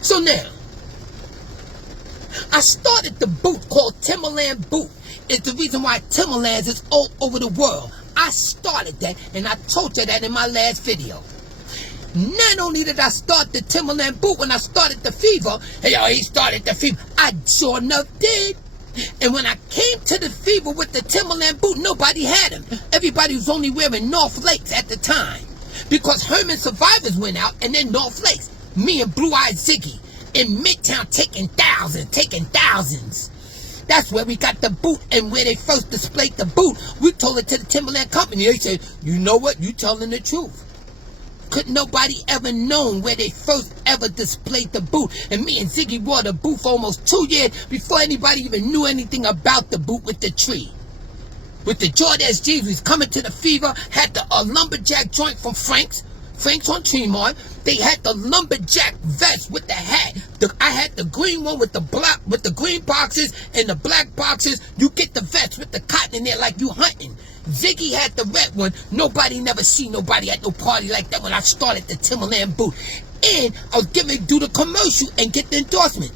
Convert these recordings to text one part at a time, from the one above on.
So now, I started the boot called Timberland Boot. It's the reason why Timberlands is all over the world. I started that, and I told you that in my last video. Not only did I start the Timberland Boot when I started the fever, hey, yo, he started the fever. I sure enough did. And when I came to the fever with the Timberland Boot, nobody had them. Everybody was only wearing North Lakes at the time. Because Herman survivors went out, and then North Lakes. Me and Blue-Eyed Ziggy in Midtown taking thousands. That's where we got the boot, and where they first displayed the boot, we told it to the Timberland company. They said, you know what, you telling the truth. Couldn't nobody ever known where they first ever displayed the boot. And me and Ziggy wore the boot for almost 2 years before anybody even knew anything about the boot with the tree. With the Jordan SGs, we was coming to the fever, had the lumberjack joint from Frank's on Tremont. They had the lumberjack vest with the hat. I had the green one with the black, with the green boxes and the black boxes. You get the vest with the cotton in there like you hunting. Ziggy had the red one. Nobody never seen nobody at no party like that when I started the Timberland Boot. And I was getting ready to do the commercial and get the endorsement.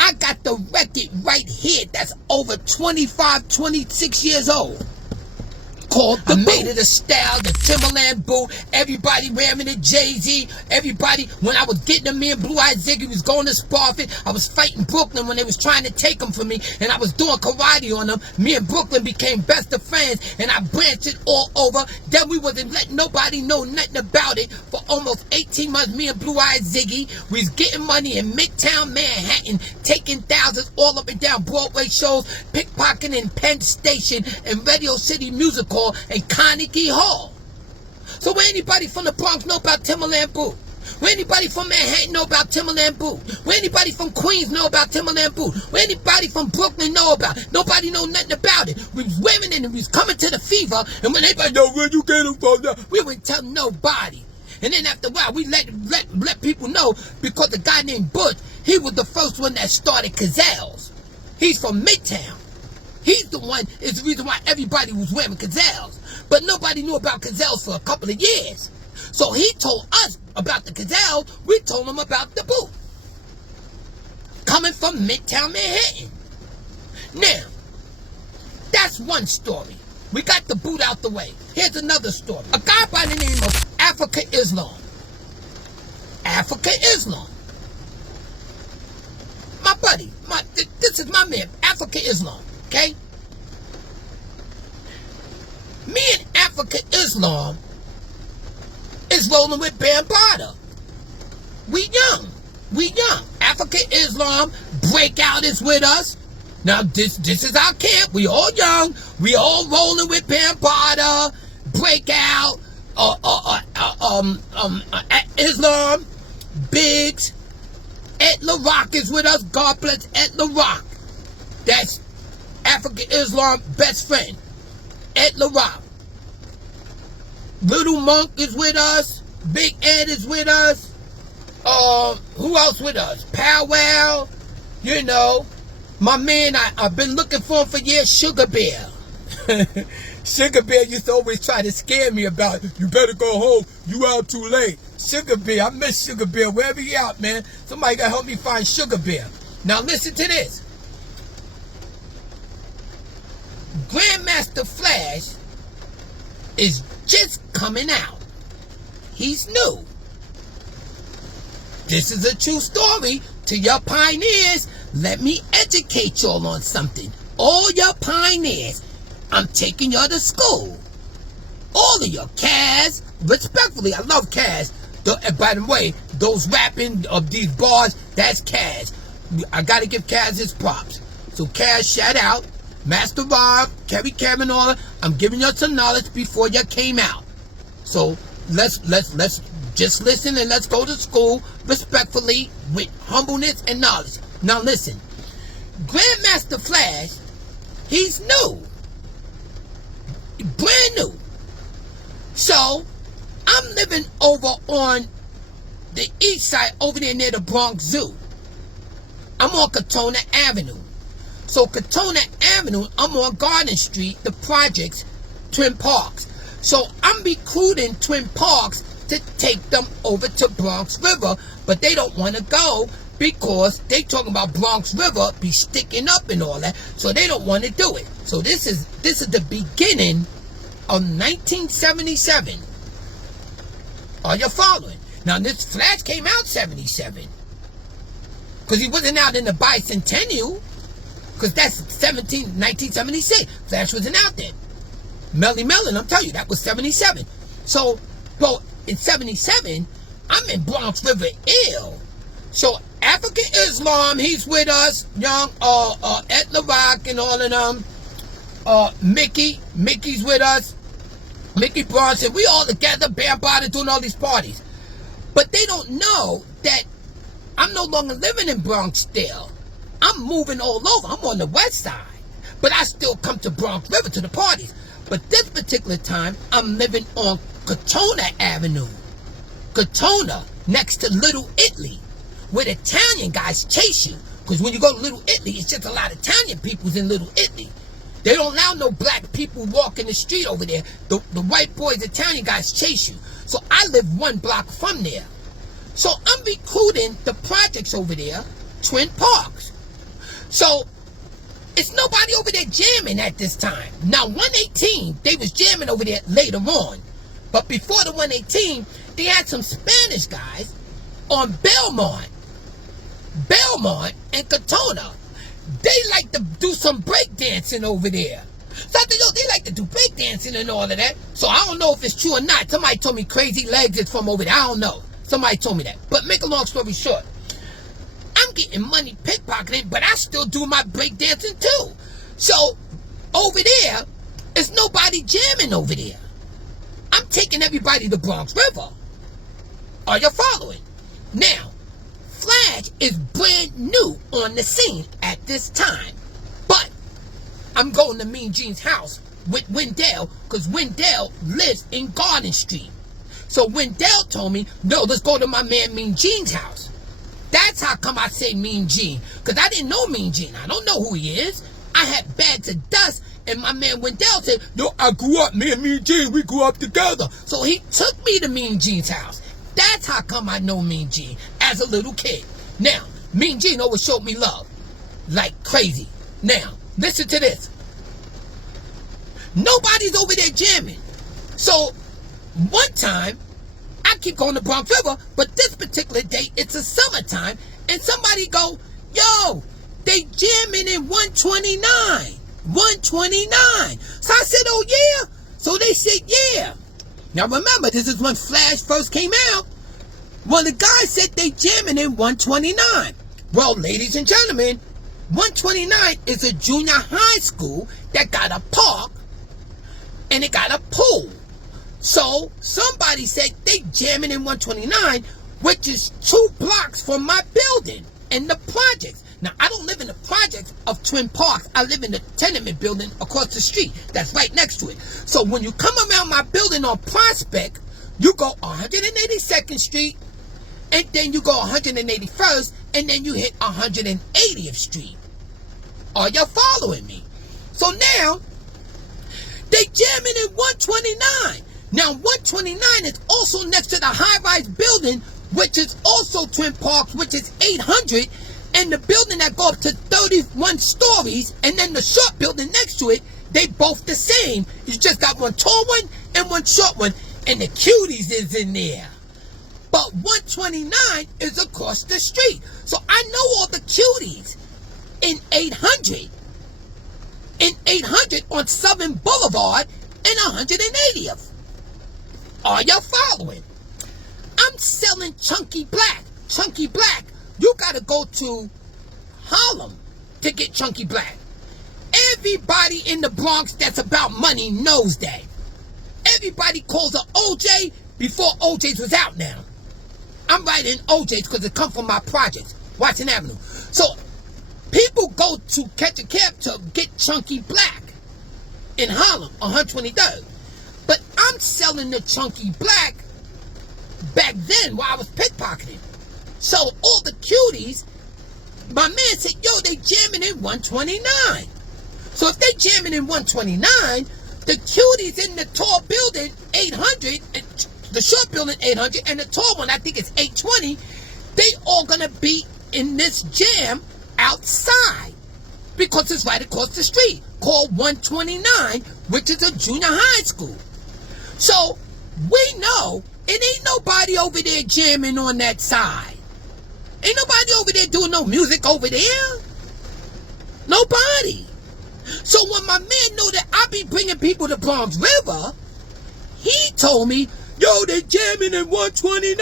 I got the record right here that's over 25, 26 years old. Called the Made of the Style, the Timberland Boot. Everybody wearing the Jay-Z. Everybody, when I was getting them, me and Blue-Eyed Ziggy was going to Sparford. I was fighting Brooklyn when they was trying to take them from me, and I was doing karate on them. Me and Brooklyn became best of friends, and I branched it all over. Then we wasn't letting nobody know nothing about it. For almost 18 months, me and Blue-Eyed Ziggy, we was getting money in Midtown Manhattan, taking thousands all up and down Broadway shows, pickpocketing in Penn Station and Radio City Music Hall and Carnegie Hall. So where anybody from the Bronx know about Timberland Boot? Where anybody from Manhattan know about Timberland Boot? Where anybody from Queens know about Timberland Boot? Where anybody from Brooklyn know about it? Nobody know nothing about it. We was wearing it and we was coming to the fever, and when everybody know where you get them from, we wouldn't tell nobody. And then after a while, we let people know, because a guy named Butch, he was the first one that started Gazelles. He's from Midtown. He's the one, is the reason why everybody was wearing Gazelles. But nobody knew about Gazelles for a couple of years. So he told us about the Gazelles, we told him about the boot. Coming from Midtown Manhattan. Now, that's one story. We got the boot out the way. Here's another story. A guy by the name of Africa Islam. Africa Islam. My buddy, this is my man, Africa Islam. Okay? Me and Africa Islam is rolling with Bambaataa. We young. Africa Islam Breakout is with us. Now this is our camp. We all young. We all rolling with Bambaataa, Breakout, Islam, Biggs, Et La Rock is with us. God bless Et La Rock. That's Africa Islam best friend, Et La Rock. Little Monk is with us. Big Ed is with us. Who else with us? Powwow. You know, my man, I've been looking for him for years, Sugar Bear. Sugar Bear used to always try to scare me about, you better go home, you out too late. Sugar Bear, I miss Sugar Bear, wherever you out, man. Somebody gotta help me find Sugar Bear. Now listen to this. Grandmaster Flash is just coming out. He's new. This is a true story. To your pioneers, let me educate y'all on something. All your pioneers, I'm taking y'all to school. All of your Kaz, respectfully, I love Kaz. By the way, those rapping of these bars, that's Kaz. I gotta give Kaz his props. So Kaz, shout out. Master Rob, Kerry Kavanaugh, I'm giving you some knowledge before you came out. So let's just listen, and let's go to school respectfully with humbleness and knowledge. Now listen, Grandmaster Flash, he's new, brand new. So I'm living over on the east side, over there near the Bronx Zoo. I'm on Katona Avenue. So Katona Avenue, I'm on Garden Street, the projects, Twin Parks. So I'm recruiting Twin Parks to take them over to Bronx River, but they don't want to go because they talking about Bronx River be sticking up and all that, so they don't want to do it. So this is the beginning of 1977. Are you following? Now this Flash came out 77, because he wasn't out in the bicentennial, because that's 1976. Flash wasn't out then. Melly Mellon, I'm telling you, that was 77. So, well, in 77, I'm in Bronx River ill. So African Islam, he's with us, young Ed Rock and all of them. Mickey's with us. Mickey Bronson, we all together, Bam Bada, doing all these parties. But they don't know that I'm no longer living in Bronx still. I'm moving all over. I'm on the west side. But I still come to Bronx River to the parties. But this particular time, I'm living on Katona Avenue. Katona, next to Little Italy, where the Italian guys chase you. Because when you go to Little Italy, it's just a lot of Italian people's in Little Italy. They don't allow no black people walking the street over there. The white boys, Italian guys chase you. So I live 1 block from there. So I'm recruiting the projects over there, Twin Parks. So it's nobody over there jamming at this time. Now 118, they was jamming over there later on. But before the 118, they had some Spanish guys on Belmont and Katona. They like to do some breakdancing over there. So I think, they like to do breakdancing and all of that. So I don't know if it's true or not. Somebody told me Crazy Legs is from over there. I don't know. Somebody told me that. But make a long story short, I'm getting money pickpocketed, but I still do my breakdancing too. So over there, there's nobody jamming over there. I'm taking everybody to Bronx River. Are you following? Now, Flash is brand new on the scene at this time. But I'm going to Mean Gene's house with Wendell, because Wendell lives in Garden Street. So Wendell told me, no, let's go to my man Mean Gene's house. That's how come I say Mean Gene, because I didn't know Mean Gene. I don't know who he is. I had bags of dust, and my man Wendell said, no, I grew up, me and Mean Gene, we grew up together. So he took me to Mean Gene's house. That's how come I know Mean Gene as a little kid. Now, Mean Gene always showed me love like crazy. Now, listen to this. Nobody's over there jamming. So, one time, I keep going to Bronx River, but this particular day, it's a summertime, and somebody go, yo, they jamming in 129. 129. So I said, oh yeah? So they said, yeah. Now remember, this is when Flash first came out. Well, the guy said they jamming in 129. Well, ladies and gentlemen, 129 is a junior high school that got a park and it got a pool. So somebody said they jamming in 129, which is 2 blocks from my building and the projects. Now, I don't live in the projects of Twin Parks. I live in the tenement building across the street that's right next to it. So when you come around my building on Prospect, you go 182nd Street, and then you go 181st, and then you hit 180th Street. Are you following me? So now, they jamming in 129. Now, 129 is also next to the high-rise building, which is also Twin Parks, which is 800, and the building that go up to 31 stories, and then the short building next to it, they both the same. You just got one tall one and one short one, and the cuties is in there. But 129 is across the street. So I know all the cuties in 800. In 800 on Southern Boulevard and 180th. Are you following? I'm selling Chunky Black. Chunky Black. You gotta go to Harlem to get Chunky Black. Everybody in the Bronx that's about money knows that. Everybody calls her OJ before OJ's was out now. I'm writing OJ's because it come from my projects, Watson Avenue. So people go to catch a cab to get Chunky Black in Harlem on 123rd. But I'm selling the Chunky Black back then while I was pickpocketing. So all the cuties, my man said, yo, they jamming in 129. So if they jamming in 129, the cuties in the tall building, 800, the short building, 800, and the tall one, I think it's 820, they all gonna be in this jam outside because it's right across the street called 129, which is a junior high school. So we know it ain't nobody over there jamming on that side. Ain't nobody over there doing no music over there. Nobody. So when my man know that I be bringing people to Bronx River, he told me, yo, they jamming in 129.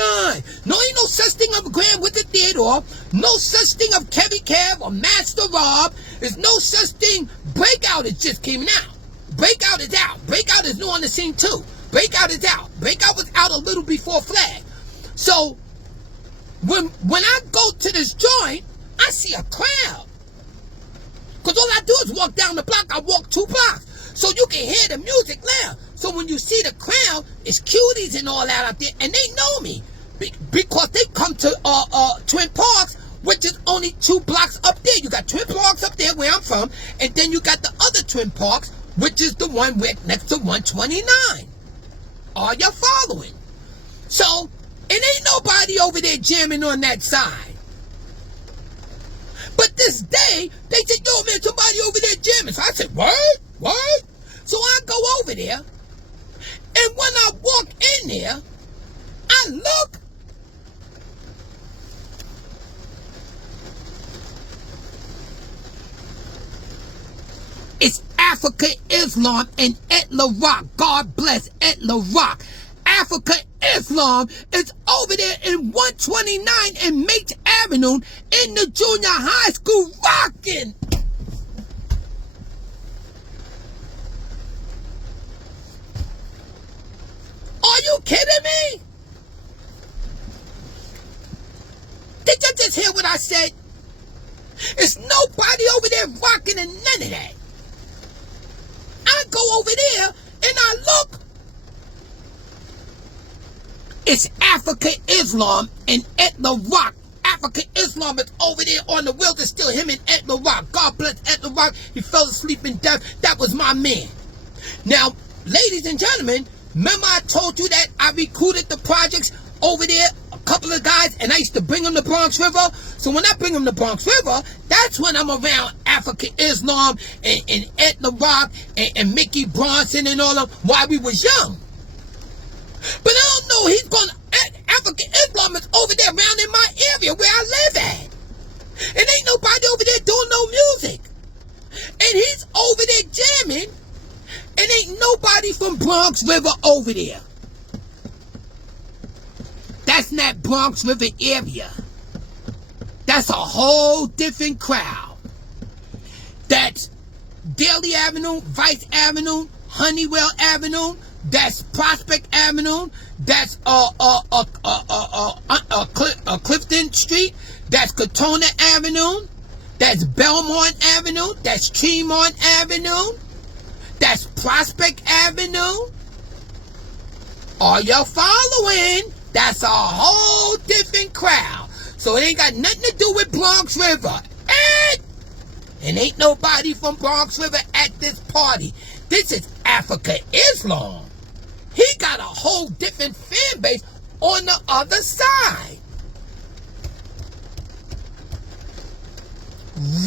No, ain't no such thing of Grand with the Theodore. No such thing of Kevy Cav or Master Rob. There's no such thing. Breakout is just coming out. Breakout is out. Breakout is new on the scene too. Breakout is out. Breakout was out a little before Flag. So when I go to this joint, I see a crowd. Because all I do is walk down the block. I walk 2 blocks. So you can hear the music loud. So when you see the crowd, it's cuties and all that out there. And they know me. Because they come to Twin Parks, which is only 2 blocks up there. You got Twin Parks up there where I'm from. And then you got the other Twin Parks, which is the one next to 129. Are you following? So it ain't nobody over there jamming on that side. But this day, they said, yo, man, somebody over there jamming. So I said, word? So I go over there, and when I walk in there, I look. It's Africa Islam and Etla Rock. God bless Etla Rock. Africa Islam is over there in 129 and Mate Avenue in the junior high school rocking. Are you kidding me? Did you just hear what I said? There's nobody over there rocking and none of that. I go over there and I look. It's Africa Islam and Etla Rock. Africa Islam is over there on the wheels. It's still him and Etla Rock. God bless Etla Rock. He fell asleep in death. That was my man. Now, ladies and gentlemen, remember I told you that I recruited the projects over there, a couple of guys, and I used to bring them to Bronx River. So when I bring them to Bronx River, that's when I'm around Africa Islam and Etla Rock and Mickey Bronson and all of them while we was young. But I don't know, he's going to, Africa Islam is over there around in my area where I live at. And ain't nobody over there doing no music. And he's over there jamming, and ain't nobody from Bronx River over there. That's not Bronx River area. That's a whole different crowd. That's Daly Avenue, Vice Avenue, Honeywell Avenue, that's Prospect Avenue, that's Clifton Street, that's Katona Avenue, that's Belmont Avenue, that's Tremont Avenue, that's Prospect Avenue. Are you following? That's a whole different crowd. So it ain't got nothing to do with Bronx River. And ain't nobody from Bronx River at this party. This is Africa Islam. He got a whole different fan base on the other side.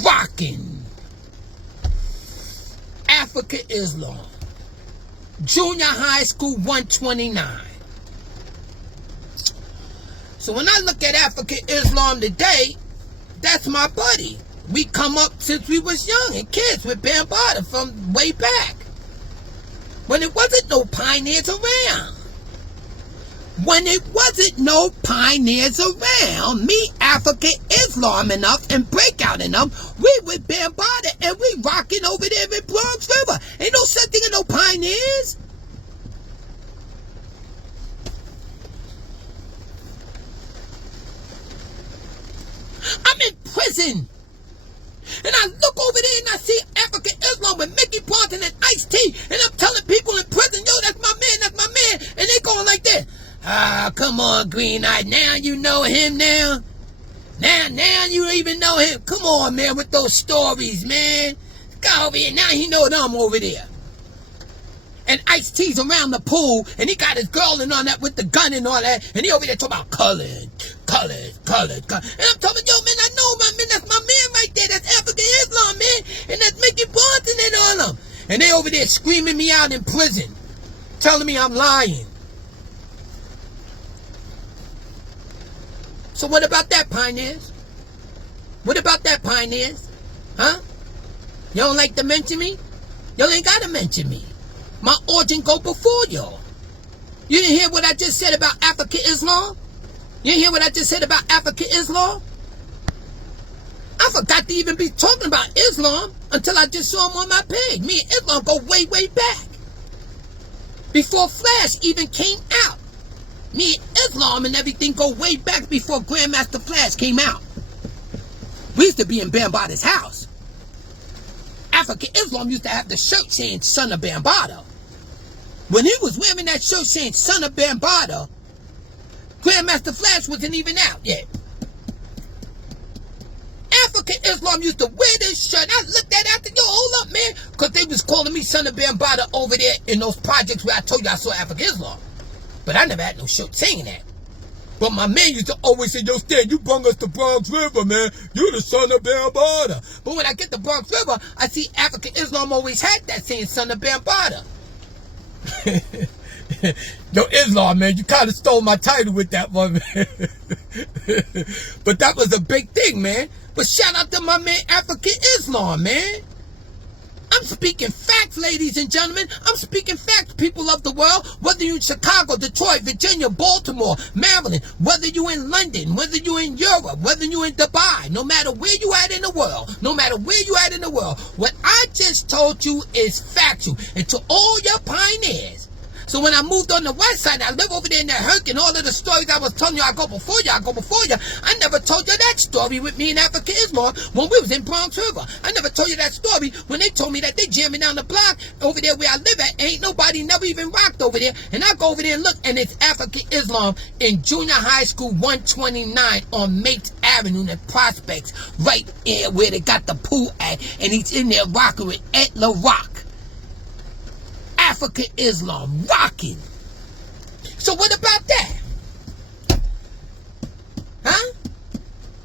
Rocking. Africa Islam. Junior High School 129. So when I look at Africa Islam today, that's my buddy. We come up since we was young and kids with Bambada from way back. When it wasn't no pioneers around. When it wasn't no pioneers around, me, Africa Islam enough and Breakout enough, we with Bambada and we rocking over there in Bronx River. Ain't no such thing as no pioneers. I'm in prison. And I look over there and I see Africa Islam with Mickey Bronson and Ice-T. And I'm telling people in prison, yo, that's my man, that's my man. And they going like this. Ah, come on, Green Eye. Now you know him now. Now you even know him. Come on, man, with those stories, man. Go over here. Now he know that I'm over there. And Ice-T's around the pool, and he got his girl and all that with the gun and all that. And he over there talking about colors. And I'm talking, yo, man, I know And they over there screaming me out in prison, telling me I'm lying. So what about that, pioneers? What about that, pioneers? Huh? Y'all don't like to mention me? Y'all ain't gotta mention me. My origin go before y'all. You didn't hear what I just said about African Islam? You didn't hear what I just said about African Islam? I forgot to even be talking about Islam until I just saw him on my page. Me and Islam go way, way back. Before Flash even came out. Me and Islam and everything go way back before Grandmaster Flash came out. We used to be in Bambado's house. African Islam used to have the shirt saying Son of Bambado. When he was wearing that shirt saying Son of Bambado, Grandmaster Flash wasn't even out yet. African Islam used to wear this shirt. I looked at it after, yo, hold up, man. Because they was calling me Son of Bambado over there in those projects where I told you I saw African Islam. But I never had no shirt saying that. But my man used to always say, yo, Stan, you brung us the Bronx River, man. You the Son of Bambada. But when I get the Bronx River, I see African Islam always had that saying Son of Bambada. Yo, Islam, man, you kind of stole my title with that one, man. But that was a big thing, man. But shout out to my man African Islam, man. I'm speaking facts, ladies and gentlemen. I'm speaking facts, people of the world. Whether you're in Chicago, Detroit, Virginia, Baltimore, Maryland, whether you're in London, whether you're in Europe, whether you're in Dubai, no matter where you at in the world, no matter where you at in the world, what I just told you is factual. And to all your pioneers. So when I moved on the west side, I live over there in that Herc, and all of the stories I was telling you, I go before you. I never told you that story with me and African Islam when we was in Bronx River. I never told you that story when they told me that they jamming down the block over there where I live at. Ain't nobody never even rocked over there. And I go over there and look, and it's African Islam in Junior High School 129 on Mate Avenue in Prospects, right there where they got the pool at, and he's in there rocking with Ed LaRock. African Islam rocking. So what about that? Huh?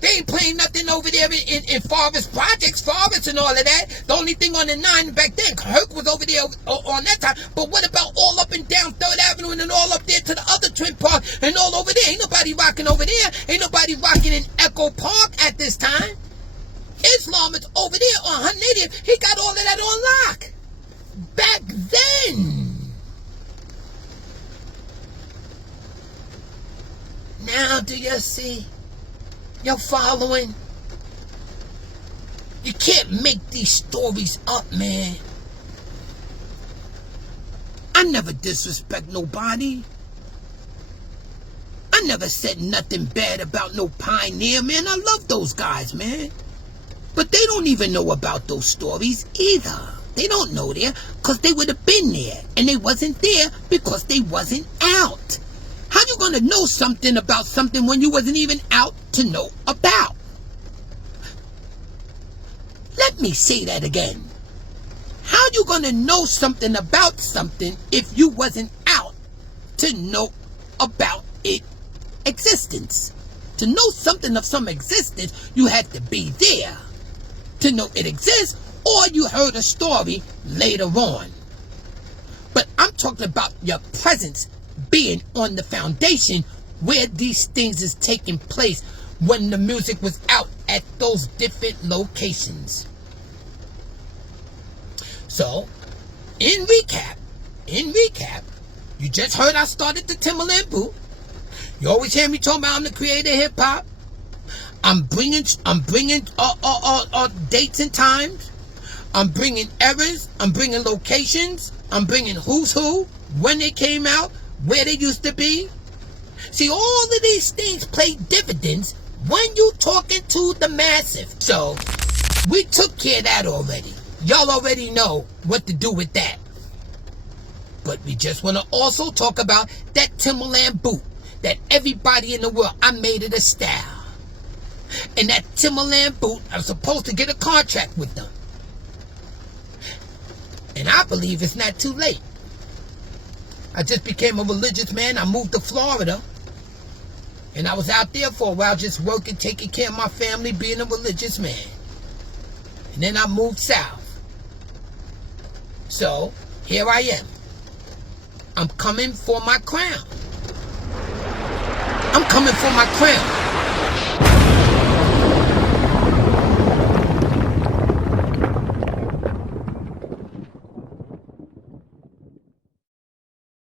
They ain't playing nothing over there in Forest Projects, Forest and all of that. The only thing on the 9 back then, Herc was over there on that time. But what about all up and down 3rd Avenue and then all up there to the other Twin Park and all over there? Ain't nobody rocking over there. Ain't nobody rocking in Echo Park at this time. Islam is over there on 180th. He got all of that on lock. Back then. Now do you see? You're following? You can't make these stories up, man. I never disrespect nobody. I never said nothing bad about no pioneer, man. I love those guys, man. But they don't even know about those stories either. They don't know there because they would have been there. And they wasn't there because they wasn't out. How you going to know something about something when you wasn't even out to know about? Let me say that again. How you going to know something about something if you wasn't out to know about its existence? To know something of some existence, you had to be there to know it exists, or you heard a story later on. But I'm talking about your presence being on the foundation where these things is taking place when the music was out at those different locations. So, in recap, you just heard I started the Timberland Boot. You always hear me talking about I'm the creator of hip hop. I'm bringing dates and times. I'm bringing eras. I'm bringing locations. I'm bringing who's who, when they came out, where they used to be. See, all of these things play dividends when you talking to the massive. So, we took care of that already. Y'all already know what to do with that. But we just want to also talk about that Timberland boot that everybody in the world, I made it a style. And that Timberland boot, I'm supposed to get a contract with them. And I believe it's not too late. I just became a religious man. I moved to Florida. And I was out there for a while just working, taking care of my family, being a religious man. And then I moved south. So, here I am. I'm coming for my crown. I'm coming for my crown.